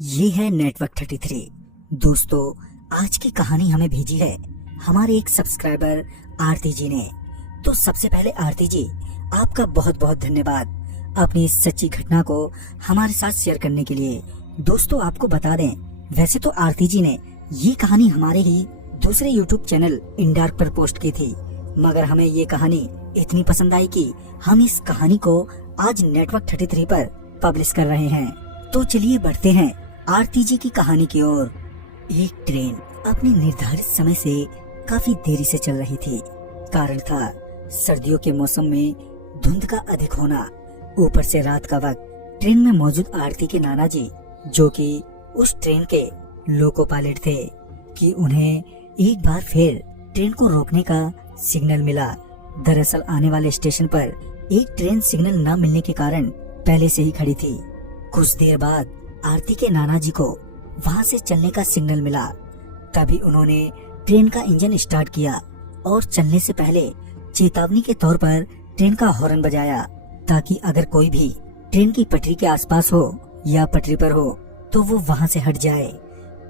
ये है नेटवर्क 33। दोस्तों, आज की कहानी हमें भेजी है हमारे एक सब्सक्राइबर आरती जी ने। तो सबसे पहले आरती जी, आपका बहुत बहुत धन्यवाद अपनी इस सच्ची घटना को हमारे साथ शेयर करने के लिए। दोस्तों, आपको बता दें, वैसे तो आरती जी ने ये कहानी हमारे ही दूसरे यूट्यूब चैनल इंडार्क पर पोस्ट की थी, मगर हमें ये कहानी इतनी पसंद आई कि हम इस कहानी को आज नेटवर्क 33 पर पब्लिश कर रहे हैं। तो चलिए बढ़ते हैं आरती जी की कहानी की ओर। एक ट्रेन अपने निर्धारित समय से काफी देरी से चल रही थी। कारण था सर्दियों के मौसम में धुंध का अधिक होना। ऊपर से रात का वक्त ट्रेन में मौजूद आरती के नाना जी, जो कि उस ट्रेन के लोको पायलट थे, कि उन्हें एक बार फिर ट्रेन को रोकने का सिग्नल मिला। दरअसल आने वाले स्टेशन पर एक ट्रेन सिग्नल न मिलने के कारण पहले से ही खड़ी थी। कुछ देर बाद आरती के नाना जी को वहां से चलने का सिग्नल मिला। तभी उन्होंने ट्रेन का इंजन स्टार्ट किया और चलने से पहले चेतावनी के तौर पर ट्रेन का हॉर्न बजाया, ताकि अगर कोई भी ट्रेन की पटरी के आसपास हो या पटरी पर हो तो वो वहां से हट जाए।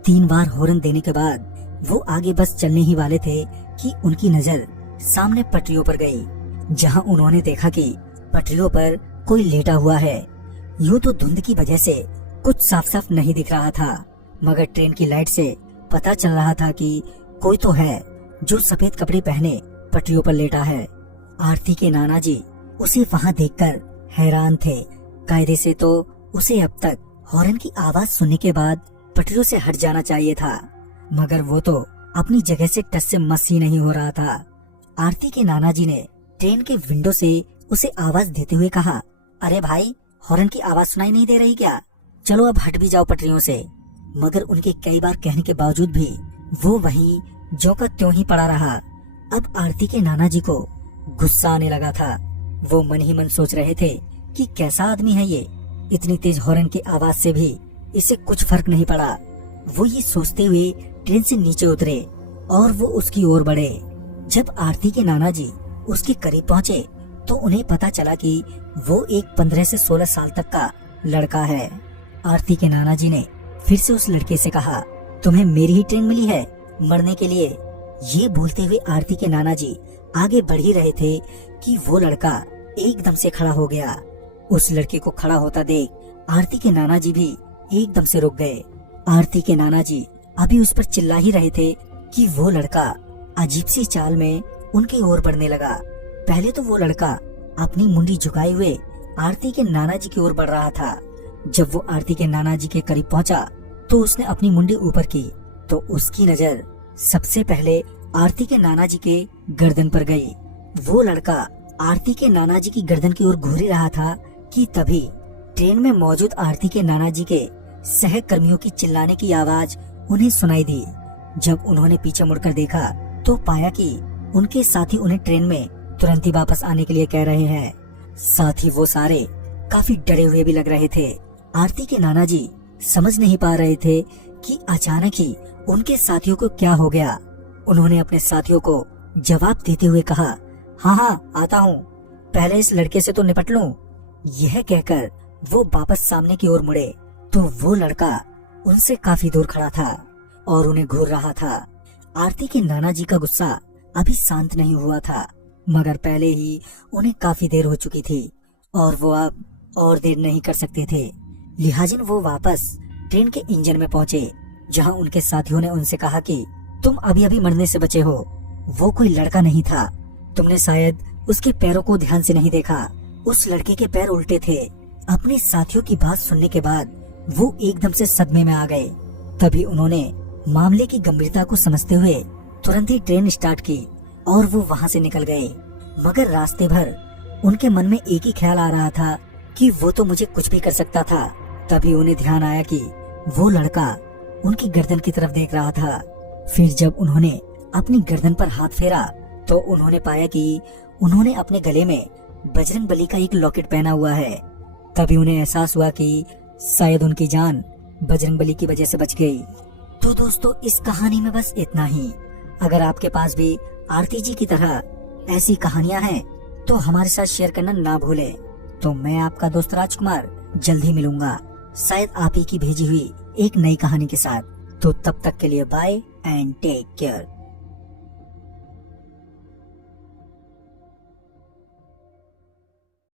3 बार हॉर्न देने के बाद वो आगे बस चलने ही वाले थे कि उनकी नजर सामने पटरियों पर गई, जहां उन्होंने देखा कि पटरियों पर कोई लेटा हुआ है। यूं तो धुंध की वजह से कुछ साफ साफ नहीं दिख रहा था, मगर ट्रेन की लाइट से पता चल रहा था कि कोई तो है जो सफेद कपड़े पहने पटरियों पर लेटा है। आरती के नाना जी उसे वहां देखकर हैरान थे। कायदे से तो उसे अब तक हॉर्न की आवाज सुनने के बाद पटरियों से हट जाना चाहिए था, मगर वो तो अपनी जगह से टस से मस ही नहीं हो रहा था। आरती के नाना जी ने ट्रेन के विंडो से उसे आवाज देते हुए कहा, अरे भाई, हॉर्न की आवाज सुनाई नहीं दे रही क्या? चलो अब हट भी जाओ पटरियों से। मगर उनके कई बार कहने के बावजूद भी वो वहीं ज्यों का त्यों ही पड़ा रहा। अब आरती के नाना जी को गुस्सा आने लगा था। वो मन ही मन सोच रहे थे कि कैसा आदमी है ये, इतनी तेज हॉर्न की आवाज से भी इसे कुछ फर्क नहीं पड़ा। वो ये सोचते हुए ट्रेन से नीचे उतरे और वो उसकी ओर बढ़े। जब आरती के नाना जी उसके करीब पहुँचे तो उन्हें पता चला कि वो एक 15 से 16 साल तक का लड़का है। आरती के नाना जी ने फिर से उस लड़के से कहा, तुम्हें मेरी ही ट्रेन मिली है मरने के लिए? ये बोलते हुए आरती के नाना जी आगे बढ़ ही रहे थे कि वो लड़का एकदम से खड़ा हो गया। उस लड़के को खड़ा होता देख आरती के नाना जी भी एकदम से रुक गए। आरती के नाना जी अभी उस पर चिल्ला ही रहे थे कि वो लड़का अजीब सी चाल में उनकी ओर बढ़ने लगा। पहले तो वो लड़का अपनी मुंडी झुकाए हुए आरती के नाना जी की ओर बढ़ रहा था। जब वो आरती के नाना जी के करीब पहुंचा तो उसने अपनी मुंडी ऊपर की तो उसकी नजर सबसे पहले आरती के नाना जी के गर्दन पर गई। वो लड़का आरती के नाना जी की गर्दन की ओर घूर रहा था कि तभी ट्रेन में मौजूद आरती के नाना जी के सहकर्मियों की चिल्लाने की आवाज उन्हें सुनाई दी। जब उन्होंने पीछे मुड़कर देखा तो पाया कि उनके साथी उन्हें ट्रेन में तुरंत ही वापस आने के लिए कह रहे हैं। साथ ही वो सारे काफी डरे हुए भी लग रहे थे। आरती के नाना जी समझ नहीं पा रहे थे कि अचानक ही उनके साथियों को क्या हो गया। उन्होंने अपने साथियों को जवाब देते हुए कहा, हाँ हाँ आता हूँ, पहले इस लड़के से तो निपट लूं। यह कहकर वो वापस सामने की ओर मुड़े तो वो लड़का उनसे काफी दूर खड़ा था और उन्हें घूर रहा था। आरती के नाना जी का गुस्सा अभी शांत नहीं हुआ था, मगर पहले ही उन्हें काफी देर हो चुकी थी और वो अब और देर नहीं कर सकते थे। लिहाजन वो वापस ट्रेन के इंजन में पहुंचे, जहां उनके साथियों ने उनसे कहा कि तुम अभी अभी मरने से बचे हो। वो कोई लड़का नहीं था, तुमने शायद उसके पैरों को ध्यान से नहीं देखा। उस लड़के के पैर उल्टे थे। अपने साथियों की बात सुनने के बाद वो एकदम से सदमे में आ गए। तभी उन्होंने मामले की गंभीरता को समझते हुए तुरंत ही ट्रेन स्टार्ट की और वो वहां से निकल गए। मगर रास्ते भर उनके मन में एक ही ख्याल आ रहा था कि वो तो मुझे कुछ भी कर सकता था। तभी उन्हें ध्यान आया कि वो लड़का उनकी गर्दन की तरफ देख रहा था। फिर जब उन्होंने अपनी गर्दन पर हाथ फेरा तो उन्होंने पाया कि उन्होंने अपने गले में बजरंगबली का एक लॉकेट पहना हुआ है। तभी उन्हें एहसास हुआ कि शायद उनकी जान बजरंगबली की वजह से बच गई। तो दोस्तों, इस कहानी में बस इतना ही। अगर आपके पास भी आरती जी की तरह ऐसी कहानियां हैं तो हमारे साथ शेयर करना ना भूलें। तो मैं आपका दोस्त राजकुमार जल्द ही मिलूंगा। शायद आप ही की भेजी हुई एक नई कहानी के साथ। तो तब तक के लिए बाय एंड टेक केयर।